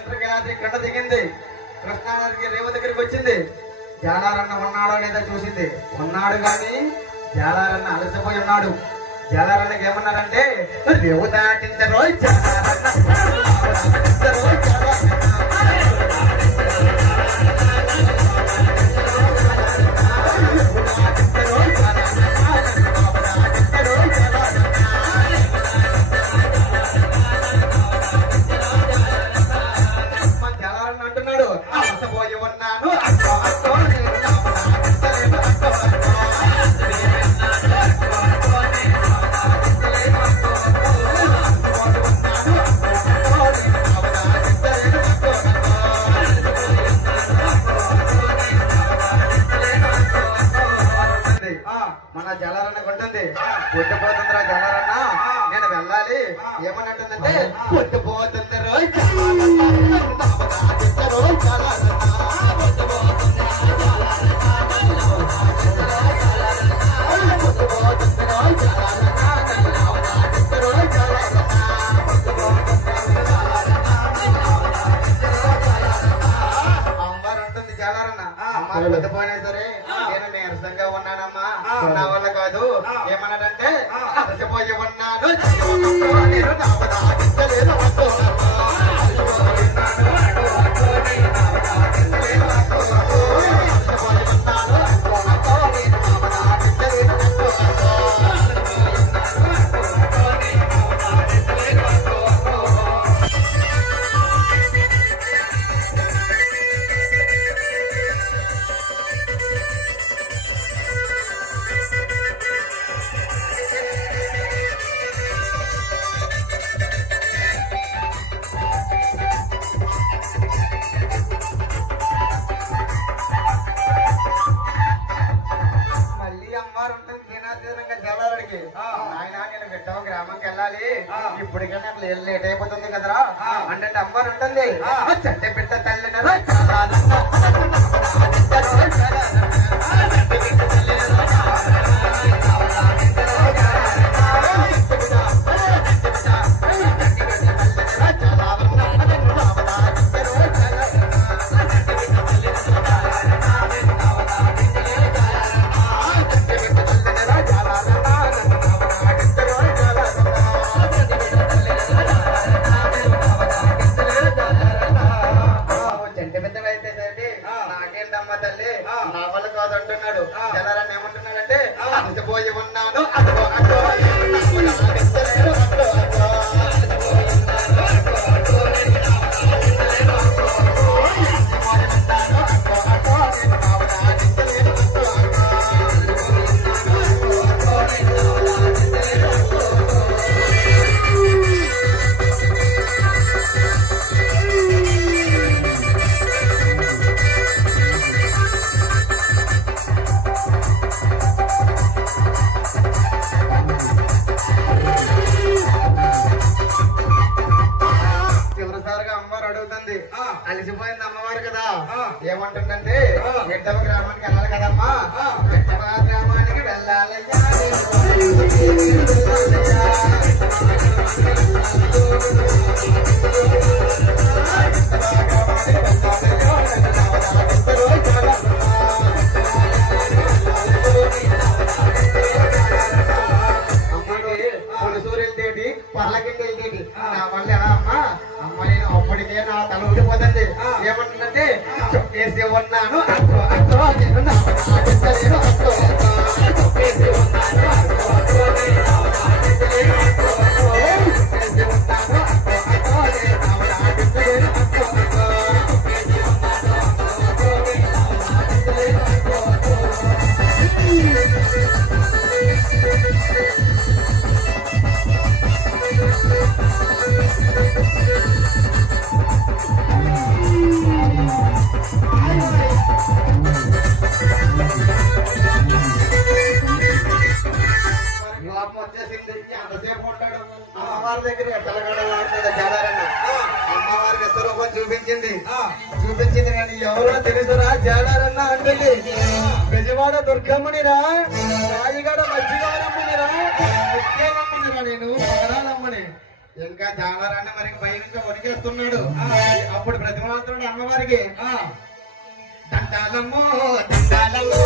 ఇంద్రకీలాద్రి గంట దిగింది. కృష్ణానదికి రేవ దగ్గరికి వచ్చింది. జాలారన్న ఉన్నాడో లేదా చూసింది. ఉన్నాడు గాని జాలారన్న అలసిపోయి ఉన్నాడు. జాలారన్నకి ఏమన్నారంటే రేవు దాటింత రోజు జాలారన్న అంటున్నాడు అలసిపోయి ఉన్నాను. మన జలారన్న కొంటుంది పొద్దుపోతుందిరా జలారన్న నేను వెళ్ళాలి. ఏమనంటుందంటే పొద్దుపోతుందిరా అమ్మవారు ఉంటుంది జలారన్న. అమ్మారు పొద్దుపోయినా సరే నేను నీరసంగా ఉన్నానమ్మా, నా వల్ల కాదు. ఏమన్నాడంటే అలసిపోయి ఉన్నాను నేను గ్రామంకి వెళ్ళాలి. ఇప్పటికైనా అట్లా లేట్ అయిపోతుంది కదరా అంటే అమ్మారు ఉంటుంది చెట్ట పెట్ట తల్లి నాకేంటమ్మా తల్లి నా వల్ల కాదు అంటున్నాడు. జలారన్న ఏమంటున్నాడంటే అలసిపోయి ఉన్నాను అలిసిపోయింది అమ్మవారు కదా. ఏమంటుందంటే ఎడ్డవ గ్రామానికి వెళ్ళాలి కదమ్మా, ఎడ్డవ గ్రామానికి వెళ్ళాలయ్యా అమ్మకి పులుసూరెళ్తేటి పర్లకిండి నా వల్ల ఎలా అమ్మా అమ్మ నేను అప్పటికే నా తల ఊడిపోతుంది. ఏమంటుందంటే చొక్కేసి ఉన్నాను అమ్మవారి దగ్గర ఎట్టలగడలాడుతుంది జాలారన్న. అమ్మవారికి స్వరూపం చూపించింది కానీ ఎవరో తెలుసురా జాలారన్న అంటుంది. బెజవాడ దుర్గమ్మనిరా, రాయిగడ మధ్యగారమ్మనిరా, ముఖ్యమమ్మనిరా, నేను పాడాలమ్మని. ఇంకా జాలారన్న మరి భయం ఇంకా వణికేస్తున్నాడు. అప్పుడు ప్రతిమాత్రుడు అమ్మవారికి దండాలమ్మో దండాలమ్మో